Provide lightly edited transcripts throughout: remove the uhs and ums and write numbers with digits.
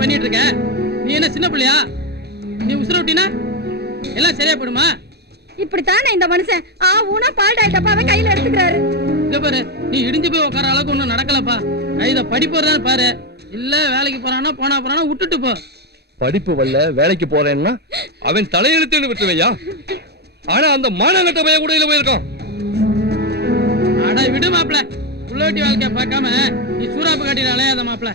பண்ணிட்டு இருக்க? நீ என்ன சின்ன பிள்ளையா? நீ உசுர விட்டினா எல்லாம் சரியா போடுமா? இப்படித்தானே இந்த மனுஷன் ஊனா பால்டாய் டப்பாவை கையில எடுத்துக்கிறாரு. இங்க பாரு, நீ இடிஞ்சு போய் உட்கார அளவுக்கு ஒன்னும் நடக்கலப்பா. கையில படிப்போறதான்னு பாரு. இல்ல வேலைக்கு போறானா போனா விட்டுட்டு போ. படிப்பு வரல வேலைக்கு போறேன்னா அவன் தலையெழுத்துன்னு விட்டுவையா? ஆனா அந்த மானங்கட்ட பைய கூட இல்ல போயிருக்கான். அட விடு மாப்ள, புள்ளோட்டி வாழ்க்கைய பார்க்காம நீ சூறாப்பு காட்டில அலையாத மாப்ள.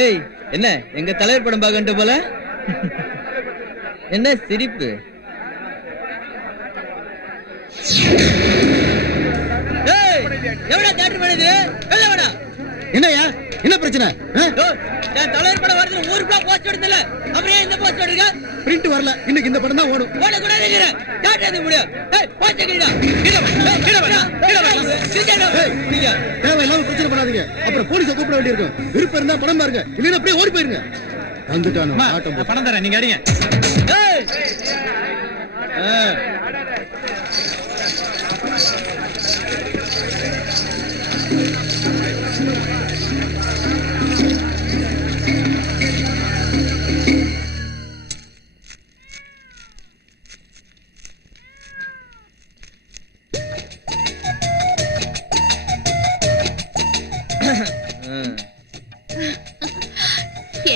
ஏய், என்ன எங்க தலைவர் படம் பார்க்கட்டு போல? என்ன சிரிப்பு? என்னையா என்ன பிரச்சனை? தலைவர் படம் வருது, ஊரு ஃபுல்லா போஸ்ட் எடுத்தல. அப்புறம் ஏன் இந்த போஸ்ட் எடுக்க? பிரிண்ட் வரல. இன்னைக்கு இந்த படம் தான் ஓடும். ஓட கூட இல்ல. காட்டாத முடியும். ஏய், போஸ்ட் எடுடா. தேவையில்லாம பிரச்சனை பண்ணாதீங்க. அப்புறம் போலீஸை கூப்பிட வேண்டியிருக்கும். விருப்பம் இருந்தா படம் பாருங்க, இல்லைன்னா அப்படியே ஓடி போயிருங்க. வந்துட்டானு ஆட்டம் பணம் தரேன், நீங்க அடிங்க.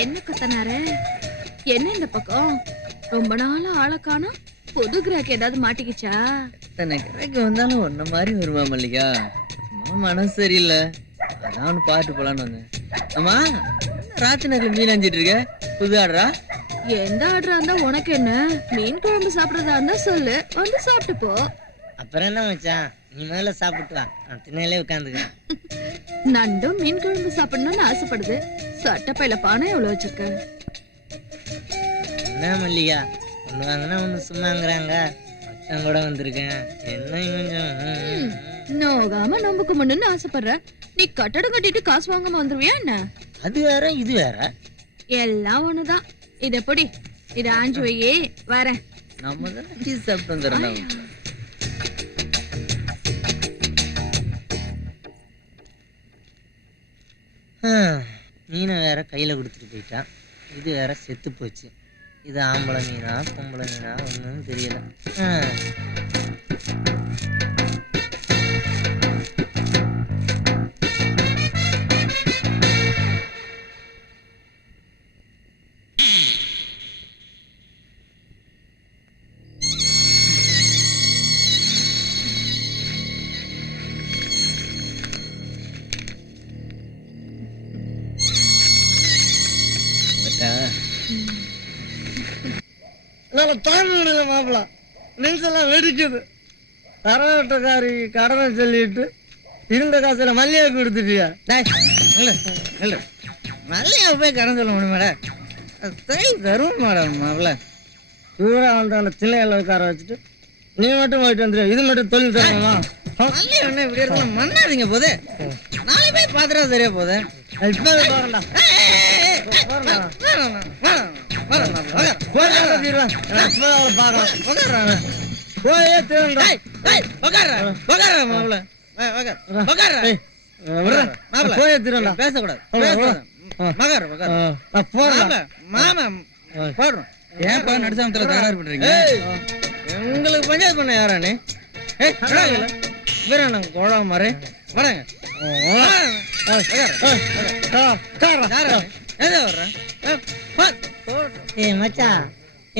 என்ன கத்தனாரு? என்ன இந்த பக்கம் ரொம்ப நாளா ஆளை காணோம். புது கிராக் ஏதாவது மாட்டிக்கிச்சா? எத்தனை கிராக்கு வந்தாலும் ஒன்ன மாதிரி வருமா மல்லிகா? மனசு சரியில்லை, அதான் ஒன்று பாட்டு போலான்னு வந்தேன். ஆமா, ராத்திரி நேரத்தில் மீன் அஞ்சிட்டு இருக்க? புது ஆடுறா? எந்த ஆர்டரா இருந்தா உனக்கு என்ன? மீன் குழம்பு சாப்பிடறதா இருந்தா சொல்லு, வந்து சாப்பிட்டு போ. அப்புறம் என்ன மச்சான், நீ முதல்ல சாப்பிட்டு வா, நான் திண்ணையிலே உட்காந்துக்க. நண்டும் மீன் குழம்பு சாப்பிடணும்னு ஆசைப்படுது. சட்டப்பையில பானை எவ்வளவு வச்சிருக்க? என்ன மல்லிகா, ஒண்ணு வாங்கினா ஒண்ணு சும்மாங்கிறாங்க. மச்சான் கூட வந்திருக்கேன், என்ன கொஞ்சம் நோகாம நம்புக்கு முன்னு ஆசைப்படுற. நீ கட்டடம் கட்டிட்டு காசு வாங்காம வந்துருவியா என்ன? அது வேற இது வேற. எல்லாம் ஒண்ணுதான். இத எப்படி இத ஆஞ்சு வையே, வரேன். நம்ம தான் சீஸ் சாப்பிட்டு வந்துடுறோம். மீனை வேற கையில கொடுத்துட்டு போயிட்டான். இது வேற செத்து போச்சு. இது ஆம்பளை மீனா பொம்பளை மீனா ஒன்றும் தெரியல. தாங்க முடியல மாப்பிள, நெஞ்செல்லாம் வெடிக்குது. தரவட்டக்காரி கடனை சொல்லிட்டு இருந்த காசுல மல்லிகை கொடுத்துட்டியா? மல்லிகை போய் கடன் சொல்ல முடியுமாடா? தரும் மேடம் மாப்பிள. சூடாக வந்தால தில்லையில உட்கார வச்சுட்டு நீ மட்டும் போயிட்டு வந்துரு. இது மட்டும் தொழில் தரணுமா? மல்லி ஒண்ணு இப்படி இருந்தா மண்ணாதீங்க போதே. நாளை போய் பாத்துட்டா சரியா போதே. இப்போ போறேன்டா. போயே திருடா. போயே திருடா. பேசக்கூடாது. ஏன்ப்பா நடுசாமத்துல தகராறு பண்றீங்க? உங்களுக்கு பஞ்சாயத்து பண்ண யாரானே? வீரண்ண கோழா மாறே வடங்க. ஏய் மச்சான்,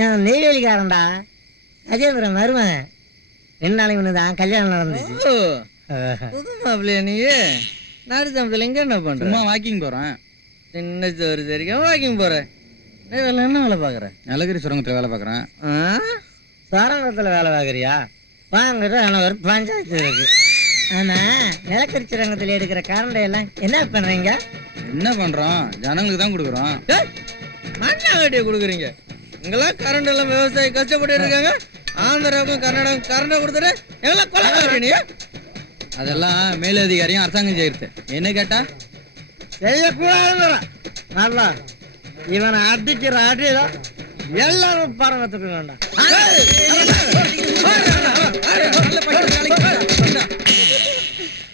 என் நெய்வேலிக்காரன்டா, அஜயபுரம் மருமன். 2 நாளைக்கு முன்னதான் கல்யாணம் நடந்துச்சு. புது மாப்பிள்ளையா நீ? நடுசாமத்துல இங்க என்ன பண்ற? சும்மா வாக்கிங் போறேன். சின்ன சோறு சரிக்கா வாக்கிங் போறேன். என்ன வேலை பாக்குற? நிலகிரி சுரங்கத்துல வேலை பாக்குறேன். சாரங்கத்துல வேலை பார்க்குறியா? வாங்கிட்டு எனக்கு ஒரு பஞ்சாயத்து இருக்கு. ஆனா நிலக்கரி சுரங்கத்துல எடுக்கிற கரண்டை எல்லாம் என்ன பண்றீங்க? என்ன பண்றோம்? ஜனங்களுக்கு தான் கொடுக்குறோம். மண்ணா கட்டிய கொடுக்குறீங்க. இங்கெல்லாம் கரண்ட் எல்லாம் விவசாயி கஷ்டப்பட்டு இருக்காங்க. ஆந்திராவுக்கும் கர்நாடகம் கரண்டை கொடுத்துட்டு எல்லாம் கொலை நீ. அதெல்லாம் மேலதிகாரியும் அரசாங்கம் செய்யறது. என்ன கேட்டா செய்யக்கூடாது. நல்லா இவனை அடிக்கிற அடிதான் எல்லாரும் பாரங்கத்துக்கு வேண்டாம்.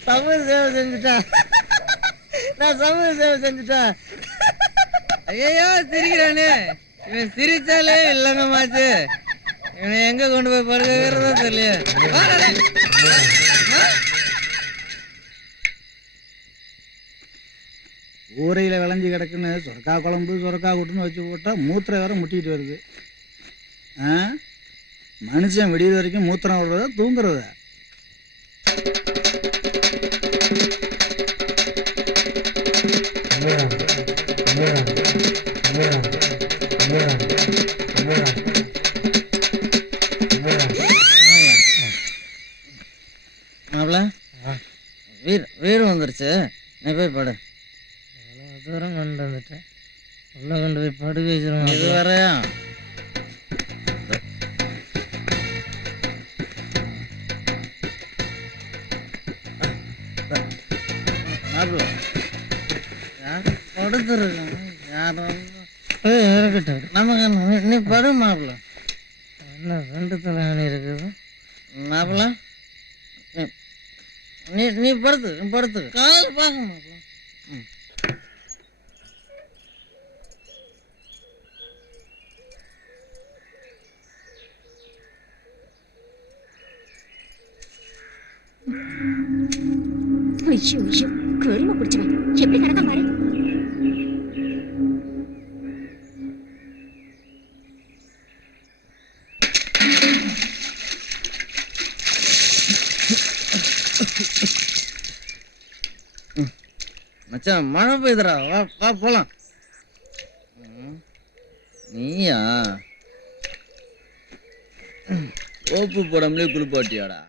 சமூக சேவை செஞ்சுட்டா. நான் சமூக சேவை செஞ்சுட்டேன். ஐயோ சிரிக்கிறானே. இவன் சிரிச்சாலே இல்லங்க மாச்சு. இவனை எங்க கொண்டு போய் படுக்கிறதா தெரியல. ஊரையில விளைஞ்சி கிடக்குன்னு சொரக்கா குழம்பு சொரக்கா கூட்டுன்னு வச்சு போட்டா மூத்திரம் வேற முட்டிட்டு வருது. மனுஷன் விடிய வரைக்கும் மூத்திரம் விடுறதா தூங்குறதா? மாப்பிள்ள வீடு வந்துருச்சு. நீ போய் படு. தூரம் கொண்டு வந்துட்டேன். உள்ள கொண்டு போய் படுக்க வச்சிருவோம். இது வேறையா? மாப்பிள்ள படுத்துருக்காங்க யாரும். இருக்கட்டும். நமக்கு நீ படு மாப்பிள்ள. என்ன 2 தலைவணி இருக்குது? மாப்பிள்ள நீ படுத்து காலையில் பார்க்க மாப்பிள்ள. ஐயோ ஐயோ, கரும பிடிச்சவன் எப்படி கிடக்க பாரு. மச்சான் மழை பெய்யுதுடா. வா போலாம். நீயா ஓப்பு போடாமலே குளிப்பாட்டியாடா?